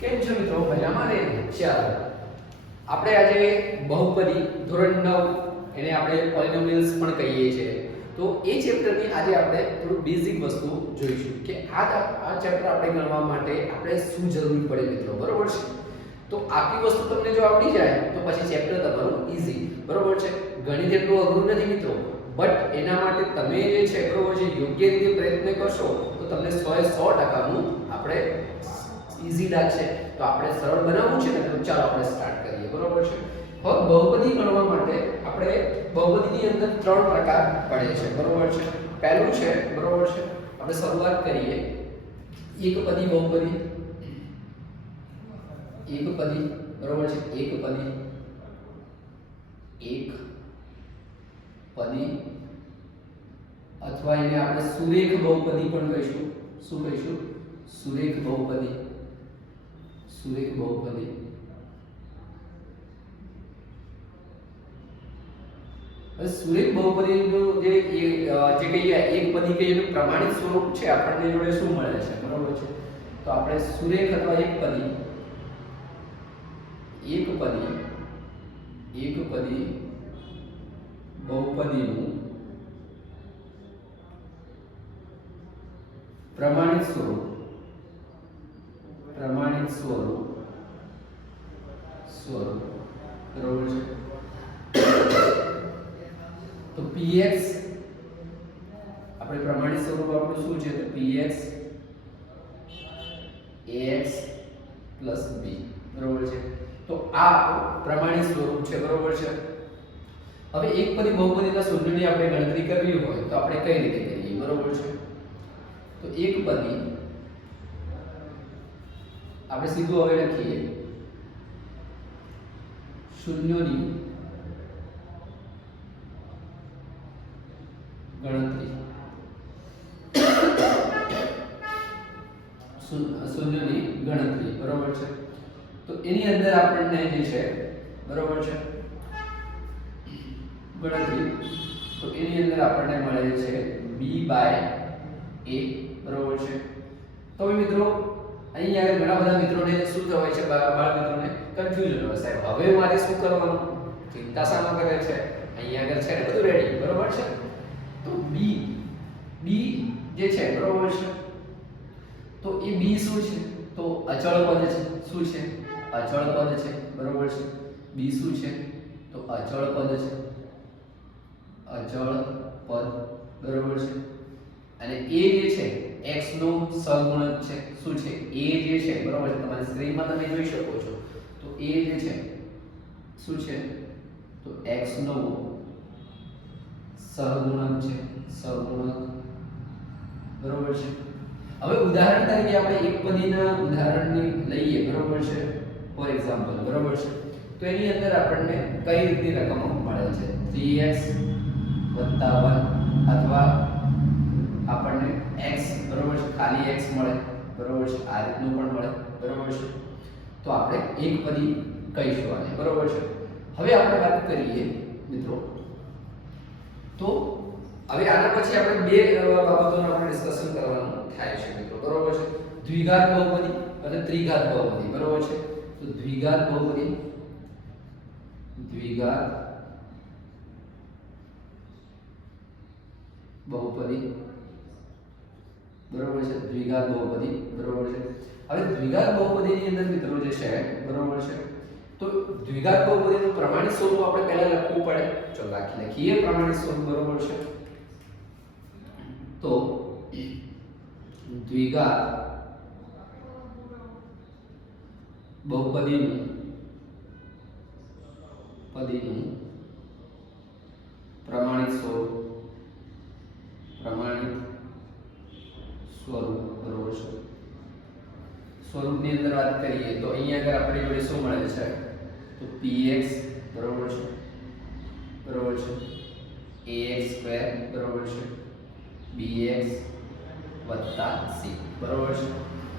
કેમ છો મિત્રો? મજામાં ને? ચાલો આપણે આજે બહુપદી ધોરણ 9 એને આપણે પોલિનોમિયલ્સ પણ કહીએ છીએ. તો એ ચેપ્ટરની આજે આપણે થોડું બેઝિક વસ્તુ જોઈશું કે આ ચેપ્ટર આપણે ગણવા માટે આપણે શું જરૂરી પડે મિત્રો, બરોબર છે? તો આખી વસ્તુ તમને જો આવડી જાય તો પછી ચેપ્ટર તમારું ઈઝી, બરોબર છે? ગણિત એટલું અઘરું નથી મિત્રો, બટ એના માટે તમે જે છે બરોબર છે યોગ્ય રીતે પ્રયત્ન કરશો તો તમને 100% આપણે ઈઝી લાગશે. તો આપણે સરળ બનાવવું છે ને, તો ચાલો આપણે સ્ટાર્ટ કરીએ, બરોબર છે? હવે બહુપદી ગણવા માટે આપણે બહુપદીની અંદર ત્રણ પ્રકાર પડે છે, બરોબર છે? પહેલું છે બરોબર છે, આપણે શરૂઆત કરીએ એકપદી બહુપદી. એકપદી બરોબર છે, એકપદી, એક પદી અથવા એને આપણે સુરેખ બહુપદી પણ કહીશું. શું કહીશું? સુરેખ બહુપદી. સુરેખ બહુપદી. સુરેખ બહુપદીનું જે કહીએ એકપદી કહીએ એનું પ્રમાણિત સ્વરૂપ છે આપણને જોડે શું મળે છે, બરોબર છે? તો આપણે સુરેખ અથવા એકપદી બહુપદીનું પ્રમાણિત સ્વરૂપ બરોબર છે. તો px આપણે પ્રમાણિત સ્વરૂપ આપણું શું છે? તો px ax b, બરોબર છે? તો આ પ્રમાણિત સ્વરૂપ છે, બરોબર છે? હવે એકપદી બહુપદીના શૂન્યની આપણે ગણતરી કરવી હોય તો આપણે કઈ રીતે કરીએ, બરોબર છે? તો એકપદી આપણે સીધું હવે લખીએ શૂન્યોની ગણતરી. શૂન્યોની ગણતરી, બરોબર છે? તો એની અંદર આપણને જે છે બરોબર છે ગણતરી, તો એની અંદર આપણને મળે છે b/a, બરોબર છે? તો મિત્રો અહીંયા ઘણા બધા મિત્રોને શું થવાય છે, બાળ મિત્રોને કન્ફ્યુઝન હોય, સાહેબ હવે મારે શું કરવાનું? ચિંતા શામાં કરે છે? અહીંયા આગળ છે ને બધું રેડી, બરોબર છે? તો b જે છે બરોબર છે, તો એ b શું છે? તો અચળ પદ છે. શું છે? અચળ પદ છે, બરોબર છે? b શું છે? તો અચળ પદ છે. અચળ પદ, બરોબર છે? અને a જે છે x નો સહગુણક છે. શું છે? a જે છે બરોબર છે, તમારી સ્ક્રીનમાં તમે જોઈ શકો છો. તો a જે છે શું છે? તો x નો સહગુણક છે. સહગુણક, બરોબર છે? હવે ઉદાહરણ તરીકે આપણે એકપદીના ઉદાહરણની લઈએ, બરોબર છે? ફોર એક્ઝામ્પલ, બરોબર છે? તો એની અંદર આપણને કઈ રીતની રકમો મળે છે? 3x + 1 અથવા આપણને x, બરોબર છે, ખાલી x મળે, બરોબર છે? આ રીતનું પણ મળે, બરોબર છે? તો આપણે એકપદી કહીશું આને, બરોબર છે? હવે આપણે વાત કરીએ મિત્રો, તો હવે આના પછી આપણે બે બાબતોનું આપણે ડિસ્કશન કરવાનું થાય છે મિત્રો, બરોબર છે? દ્વિઘાત બહુપદી અને ત્રિઘાત બહુપદી, બરોબર છે? તો દ્વિઘાત બહુપદી, બરોબર છે? દ્વિઘાત બહુપદી, બરોબર છે? હવે દ્વિઘાત બહુપદીની અંદર મિત્રો જે છે બરોબર છે, તો દ્વિઘાત બહુપદીનું પ્રમાણિત સ્વરૂપ આપણે પહેલા લખવું પડે. ચલો લખીએ પ્રમાણિત સ્વરૂપ, બરોબર છે? તો દ્વિઘાત બહુપદીનું પ્રમાણિત સ્વરૂપ, બરોબર છે? સ્વરૂપની અંદર વાત કરીએ તો અહીંયા આગળ આપણી જોડે શું મળે છે? તો px, બરોબર છે? બરોબર છે? ax², બરોબર છે? bx + c, બરોબર છે?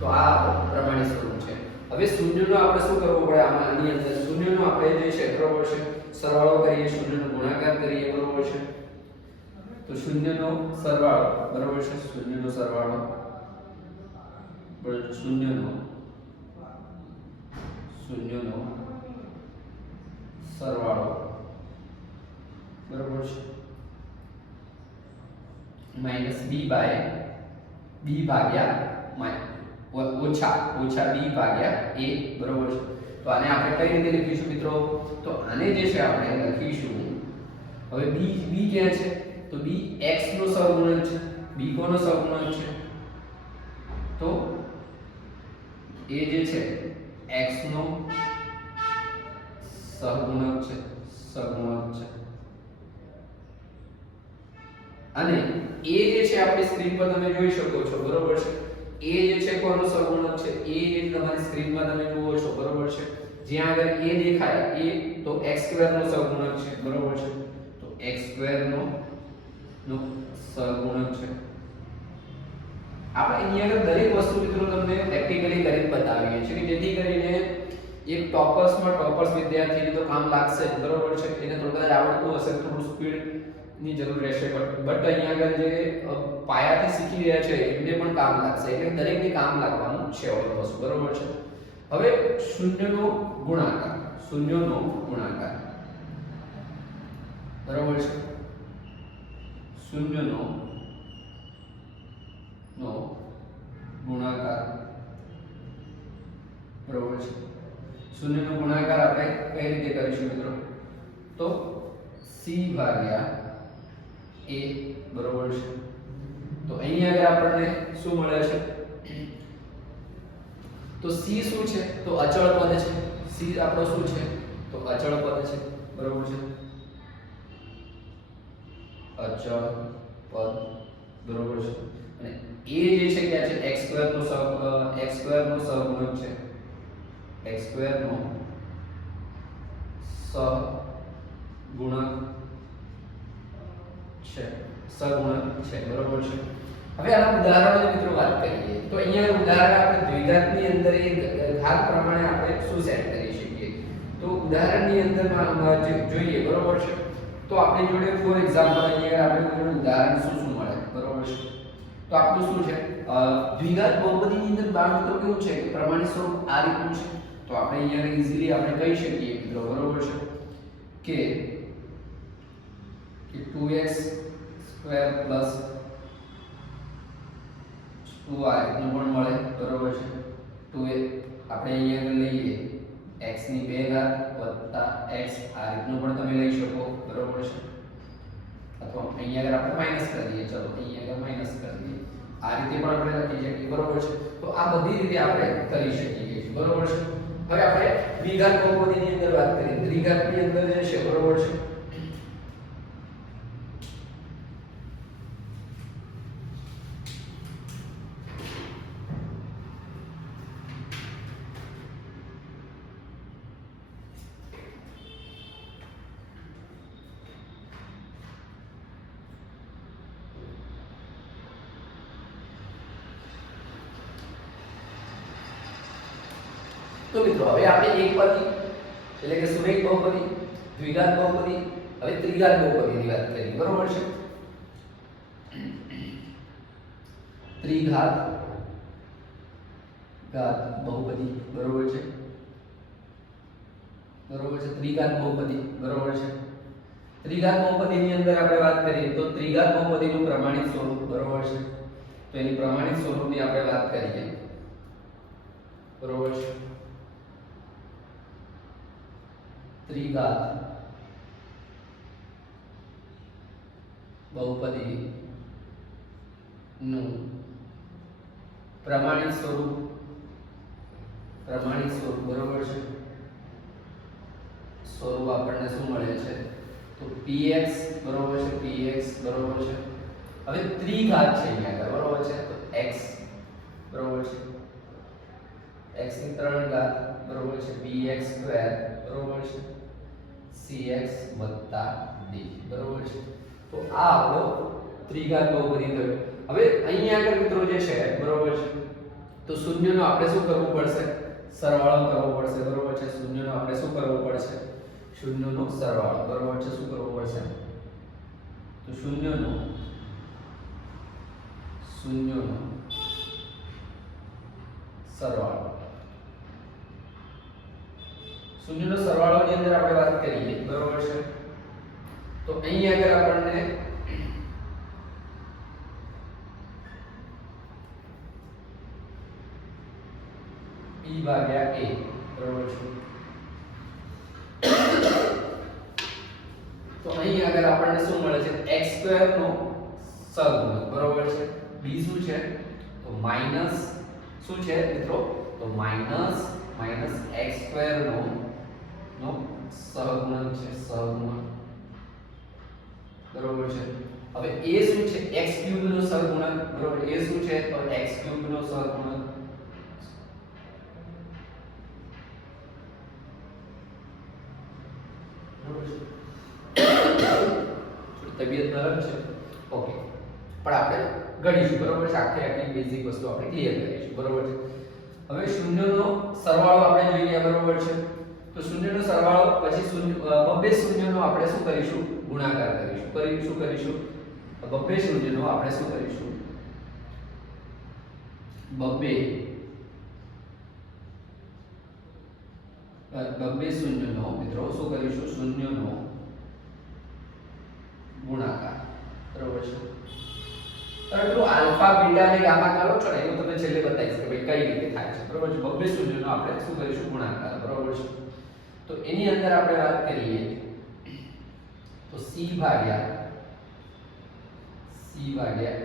તો આ પ્રમાણિત સ્વરૂપ છે. હવે શૂન્યનો આપણે શું કરવું પડે? આની અંદર શૂન્યનો આપણે જે છે બરોબર છે સરવાળો કરીએ, શૂન્યનો ગુણાકાર કરીએ, બરોબર છે? તો શૂન્યનો સરવાળો, બરોબર છે? શૂન્યનો સરવાળો, બરોબર? શૂન્યનો શૂન્યનો સરવાળો બરોબર છે માઈનસ b ભાગ્યા ઓછા b ભાગ્યા a બરોબર છે. તો આને આપણે કઈ રીતે લખીશું મિત્રો? તો આને જે છે આપણે લખીશું, હવે b ક્યાં છે? તો b x નો સહગુણક છે. b કોનો સહગુણક છે? તો a જે છે x નો સહગુણક છે. અને a જે છે આપણી સ્ક્રીન પર તમે જોઈ શકો છો બરોબર છે. a જે છે કોનો સહગુણક છે? a જે તમારી સ્ક્રીનમાં તમે જુઓ છો બરોબર છે. જ્યાં આગળ a દેખાય a તો x2 નો સહગુણક છે બરોબર છે. તો x2 નો સહગુણક છે. આપણે અહીંયા આગળ દરેક વસ્તુ મિત્રો તમને પ્રેક્ટિકલી કરીને બતાવીએ છીએ કે જેથી કરીને એક ટોપર્સ વિદ્યાર્થીને તો કામ લાગશે બરોબર છે. એને થોડું આવડતું હશે, થોડું સ્પીડ ની જરૂર રહેશે, બટ અહીંયા આગળ જે પાયાથી શીખી રહ્યા છે એમને પણ કામ લાગશે. એટલે દરેકને કામ લાગવાનું છે ઓલમોસ્ટ બરોબર છે. હવે શૂન્યનો ગુણાકાર બરોબર છે. શૂન્યનો ગુણાકાર બરોબર છે. શૂન્યનો ગુણાકાર આપણે કઈ રીતે કરીશું મિત્રો? તો c ભાગ્યા a બરોબર છે. તો અહીંયા આગળ આપણને શું મળે છે? તો c શું છે? તો અચળ પદ છે. c આપણો શું છે? તો અચળ પદ છે બરોબર છે. અચળ પદ બરોબર છે. અને a જે છે ક્યાં છે? x2 નો સહગુણક છે. x2 નો સહગુણક છે બરોબર છે. હવે આના ઉદાહરણો મિત્રો વાત કરીએ તો અહીંયા ઉદાહરણ આપણે દ્વિઘાતની અંદર એક ઘાત પ્રમાણે આપણે શું સેટ કરી શકીએ? તો ઉદાહરણની અંદર જોઈએ બરોબર છે. તો આપણી જોડે ફોર એક્ઝામ્પલ અહીંયા આપણે જોડે ઉદાહરણ શું મળે બરોબર છે. તો આપણું શું છે? દ્વિઘાત બહુપદીની અંદર બાળ મિત્રો કેવું છે કે પ્રમાણિત સ્વરૂપ આ રીતનું છે. તો આપણે અહીંયા ઈઝીલી આપણે કહી શકીએ મિત્રો બરોબર છે કે 2x સ્ક્વેર પ્લસ 2y નું પણ મળે બરોબર છે. 2a આપણે અહીંયા લઈએ x ની 2 ઘાત વત્તા x આ રીતનું પણ તમે લઈ શકો બરોબર છે. અથવા અહીંયા આપણે માઈનસ કરી દઈએ. ચલો અહીંયા માઈનસ કરી દઈએ. આ રીતે પણ આપણે લખી શકીએ બરોબર છે. તો આ બધી રીતે આપણે કરી શકીએ બરોબર છે. હવે આપણે દ્વિઘાત બહુપદીની અંદર વાત કરીએ. દ્વિઘાતની અંદર જે છે બરોબર છે તો મિત્રો હવે આપણે એકપદી એટલે કે સુરેખ બહુપદી, દ્વિઘાત બહુપદી, હવે ત્રિઘાત બહુપદીની વાત કરીએ બરોબર છે. ત્રિઘાત બહુપદી બરોબર છે. ત્રિઘાત બહુપદી બરોબર છે. ત્રિઘાત બહુપદીની અંદર આપણે વાત કરીએ તો ત્રિઘાત બહુપદીનું પ્રમાણિત સ્વરૂપ બરોબર છે. તો એની પ્રમાણિત સ્વરૂપની આપણે વાત કરીએ બરોબર છે. ત્રિઘાત બહુપદી નું પ્રમાણિત સ્વરૂપ બરોબર છે. સ્વરૂપ આપણને શું મળે છે? તો px બરોબર છે. px બરોબર છે. હવે ત્રિઘાત છે અહીંયા બરોબર છે. તો x બરોબર છે. x ની 3 ઘાત બરોબર છે. bx સ્ક્વેર બરોબર છે. cx d બરોબર છે. તો આ આપણો ત્રિઘાત બહુપદી થયો. હવે અહીંયા આગળ મિત્રો જે છે બરોબર છે. તો શૂન્યનો આપણે શું કરવું પડશે? સરવાળો કરવો પડશે બરોબર છે. શૂન્યનો આપણે શું કરવું પડશે? શૂન્યનો સરવાળો બરોબર છે. શું કરવું પડશે? તો શૂન્યનો સરવાળો શૂન્યનો સરવાળોની અંદર આપણે વાત કરીએ બરોબર છે, તો અહીં આગળ આપણને p ભાગ્યા a બરોબર છે, તો અહીં આગળ આપણને શું મળે છે x² નો સહગુણક બરોબર છે, b શું છે તો માઈનસ શું છે મિત્રો તો માઈનસ x² નો સહગુણક છે, સહગુણક બરોબર છે। હવે a શું છે x³ નો સહગુણક બરોબર, a શું છે તો x³ નો સહગુણક તબિયત નરમ છે ઓકે, પણ આપણે ગણીશું બરોબર છે, આખી બેઝિક વસ્તુ આપણે ક્લિયર કરીશું બરોબર છે। હવે શૂન્યનો સરવાળો આપણે જોઈ ગયા બરોબર છે, તો શૂન્યનો સરવાળો પછી બબ્બે શૂન્યનો આપણે શું કરીશું ગુણાકાર કરીશું, શું કરીશું બબ્બે શૂન્યનો આપણે શું કરીશું બબ્બે શૂન્યનો મિત્રો શું કરીશું શૂન્યનો ગુણાકાર બરોબર છે। તમે પેલું આલ્ફા બીટા અને ગામા કરો છો ને એવું તમને છેલ્લે બતાવીશ કે ભાઈ કઈ રીતે થાય છે બરોબર છે। બબ્બે શૂન્યનો આપણે શું કરીશું ગુણાકાર બરોબર છે, તો એની અંદર આપણે વાત કરીએ તો c ભાગ્યા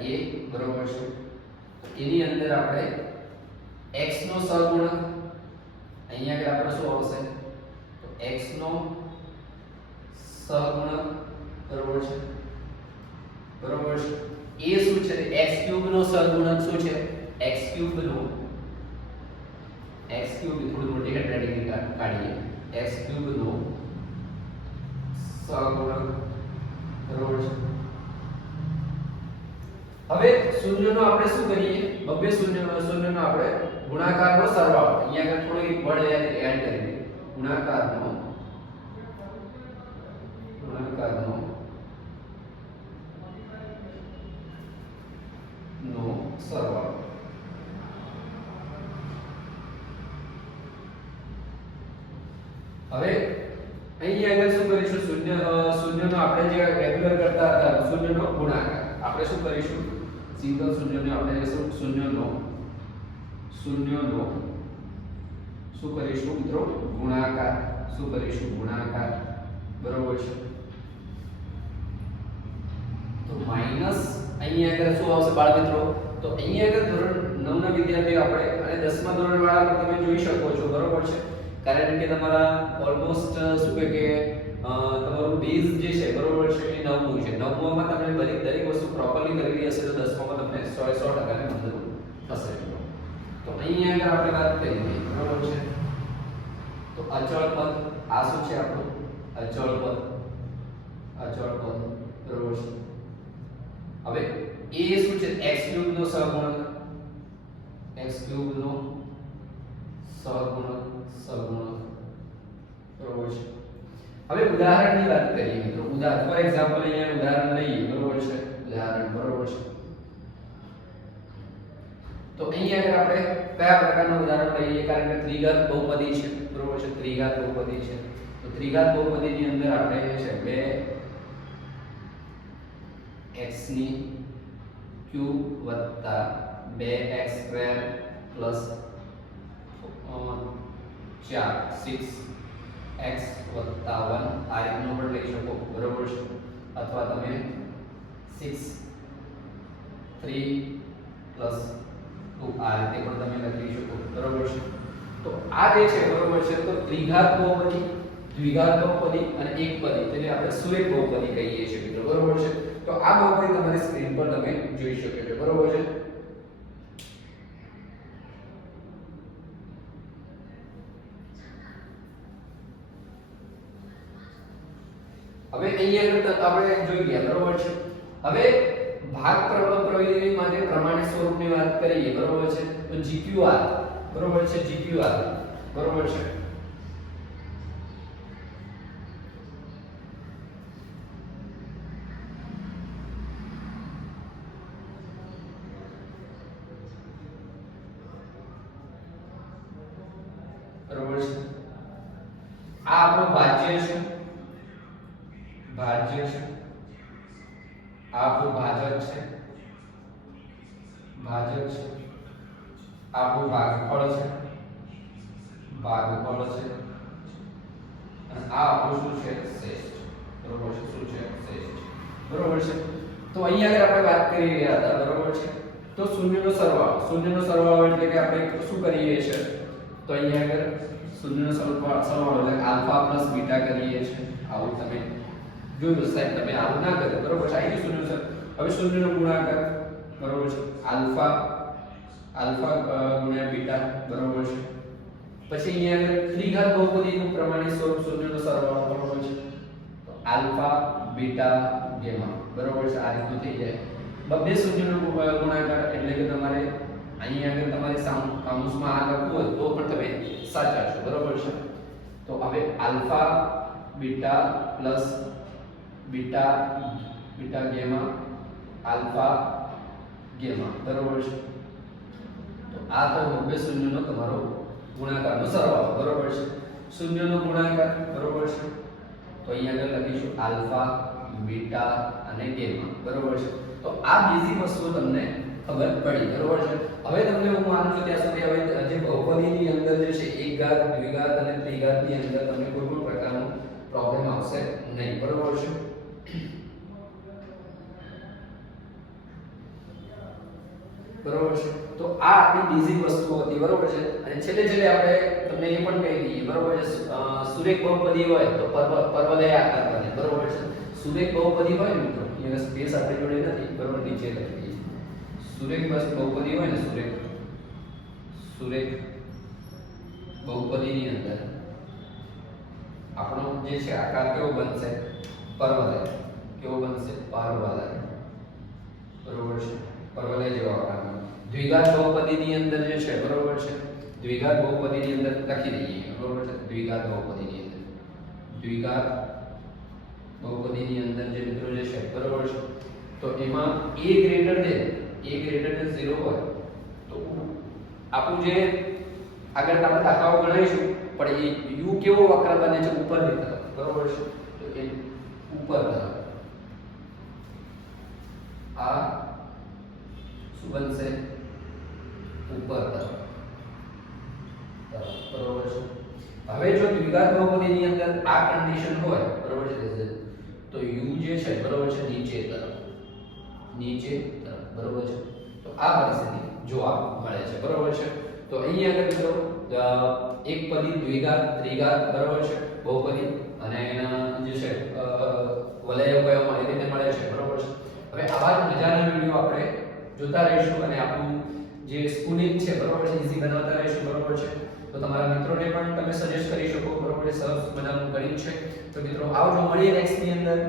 a બરોબર છે, તો એની અંદર આપણે x નો સહગુણક અહીંયા આગળ આપણે શું આવશે તો x નો સહગુણક બરોબર છે, બરોબર છે। a શું છે x³ નો સહગુણક શું છે x³ નો થોડું મોટી હેન્ડરાઇટિંગ કાઢીએ x³ નો સહગુણક બરોબર છે। હવે શૂન્યનો આપણે શું કરીએ બબ્બે શૂન્યનો આપણે ગુણાકારનો સરવાળો અહીંયા આગળ થોડું એક વર્ડ એડ કરી દઈએ ગુણાકારનો સરવાળો હવે અહીં આગળ શું કરીશું શૂન્યનો આપણે જે રેગ્યુલર કરતા હતા શૂન્યનો ગુણાકાર આપણે શું કરીશું સિંગલ શૂન્યનો આપણે શૂન્યનો શું કરીશું મિત્રો ગુણાકાર બરોબર છે, તો માઈનસ અહીં આગળ શું આવશે બાળ મિત્રો તો અહીં આગળ ધોરણ 9 ના વિદ્યાર્થીઓ આપણે અને 10મા ધોરણ વાળા પણ તમે જોઈ શકો છો બરોબર છે, કારણ કે તમારા ઓલમોસ્ટ શું કે તમારું બેઝ જે છે બરોબર છે એ 9મું છે, 9મુંમાં તમે દરેક વસ્તુ પ્રોપરલી કરેલી હશે તો 10મામાં તમને 100% ની મદદ થશે। તો અહીં આગળ આપણે વાત કરીએ બરોબર છે, તો અચળ પદ આ શું છે આપણું અચળ પદ બરોબર છે। હવે a શું છે x³ નો સહગુણક બરોબર છે। હવે ઉદાહરણની વાત કરીએ મિત્રો ફોર એક્ઝામ્પલ અહીંયા ઉદાહરણ લઈએ બરોબર છે, ઉદાહરણ બરોબર છે, તો અહીંયા આગળ આપણે કયા પ્રકારનું ઉદાહરણ લઈએ કારણ કે ત્રિઘાત બહુપદી છે બરોબર છે, ત્રિઘાત બહુપદી છે, તો ત્રિઘાત બહુપદીની અંદર આપણે જે છે 2x ની ક્યુબ વત્તા 2x² પ્લસ 4 6x વત્તા 1 આ રીતનો પણ લઈ શકો બરોબર છે, અથવા તમે 6 3 પ્લસ 2 આ રીતે પણ તમે લખી શકો બરોબર છે। તો આ જે છે બરોબર છે તો ત્રિઘાત બહુપદી દ્વિઘાત બહુપદી અને એકપદી એટલે આપણે સુરેખ બહુપદી કહીએ છીએ મિત્રો બરોબર છે, તો આ બહુપદી તમારી સ્ક્રીન પર તમે જોઈ શકો છો બરોબર છે। હવે અહીંયા આપણે જોઈ ગયા બરોબર છે। હવે ભાગ પ્રવિધિ માટે પ્રમાણિત સ્વરૂપની વાત કરીએ બરોબર છે, તો GQR બરોબર છે, GQR બરોબર છે, બરોબર છે। આપણો ભાજ્ય છે, ભાજ્ય છે, આ આપણું ભાજક છે, ભાજક છે, આપણું ભાગફળ છે, ભાગફળ છે, અને આ આપણું શું છે શેષ, બરોબર છે, શું છે શેષ, બરોબર છે. તો અહીંયા આગળ આપણે વાત કરી રહ્યા હતા, બરોબર છે. તો શૂન્યનો સરવાળો એટલે કે આપણે શું કરીએ છે, તો અહીંયા આગળ શૂન્યનો સરવાળો એટલે આલ્ફા પ્લસ બીટા કરીએ છીએ. આવું તમે જોયું સાહેબ, તમે આવું ના કરો, બરોબર છે. આવી શૂન્ય છે. હવે શૂન્યનો ગુણાકાર, બરોબર છે, આલ્ફા ગુણ્યા બીટા, બરોબર છે. પછી અહીંયા આગળ ત્રિઘાત બહુપદીનું પ્રમાણિત સ્વરૂપ શૂન્યનો સરવાળો, બરોબર છે. તો આલ્ફા બીટા ગેમા, બરોબર છે. આ રીતનું થઈ જાય. બબ્બે શૂન્યનો ગુણાકાર એટલે કે તમારે અહીંયા આગળ તમારે કાઉન્સમાં આ લખવું હોય તો પણ તમે સાચા છો, બરોબર છે. તો હવે alpha beta plus beta gamma alpha gamma, બરોબર છે. તો આ તો બબ્બે શૂન્યનો તમારો ગુણાકારનો સરવાળો, બરોબર છે. શૂન્યનો ગુણાકાર, બરોબર છે. તો અહીંયા આગળ લખીશું આલ્ફા બીટા અને ગેમા, બરોબર છે. તો આ બેઝિક વસ્તુઓ તમને ખબર પડી, બરોબર છે. હવે તમને હું માનું છું ત્યાં સુધી હવે જે બહુપદીની અંદર જે છે એક ઘાત, દ્વિઘાત અને ત્રિઘાતની અંદર તમને કોઈ પણ પ્રકારનો પ્રોબ્લેમ આવશે નહીં, બરોબર છે. બરોબર છે. તો આ આપણી બેઝિક વસ્તુઓ હતી, બરોબર છે. અને છેલ્લે આપણે તમને એ પણ કહી દઈએ, બરોબર છે. સુરેખ બહુપદી હોય તો પરવલય આકાર બને, બરોબર છે. સુરેખ બહુપદી હોય મિત્રો, અહીંયા સ્પેસ આપણી જોડે નથી, બરોબર, નીચે લખી દઈએ. સુરેખ બહુપદી હોય ને, સુરેખ બહુપદીની અંદર આપણો જે છે આકાર કેવો બનશે, પરવલય. કેવો બનશે, પરવલય, બરોબર છે. પરવલય જેવો આકાર. દ્વિઘાત બહુપદીની અંદર જે છે, બરોબર છે, દ્વિઘાત બહુપદીની અંદર લખી દઈએ, બરોબર છે. દ્વિઘાત બહુપદીની અંદર જે મિત્રો જે છે, બરોબર છે. તો એમાં a ગ્રેટર ધેન 0 હોય તો આપણું જે આગળ આપણે દાખલાઓ ગણાવીશું પણ એ u કેવો વક્ર બને છે, ઉપરની તરફ, બરોબર છે. તો એ ઉપર તરફ આ શું બનશે, ઉપર તરફ, બરોબર છે. હવે જો દ્વિઘાત બહુપદીની અંદર આ કન્ડિશન હોય, બરોબર છે, તો u જે છે, બરોબર છે, નીચે તરફ, બરોબર છે. તો આ પરિસ્થિતિ જોવા મળે છે, બરોબર છે. તો અહીંયા આગળ મિત્રો એક પદી, દ્વિઘાત, ત્રિઘાત, બરોબર છે, બહુપદી અને એના જે છે વલયો કયો એ રીતે મળે છે, બરોબર છે. હવે આવા જ મજાના વિડિયો આપણે જોતા રહીશું અને આપણું જે સ્કૂલિંગ છે, બરોબર છે, ઈઝી બનાવતા રહીશું, બરોબર છે. તો તમારા મિત્રોને પણ તમે સજેસ્ટ કરી શકો, બરોબર છે. સરસ મજાનું ગણિત છે. તો મિત્રો આવજો, મળીએ નેક્સ્ટ ની અંદર.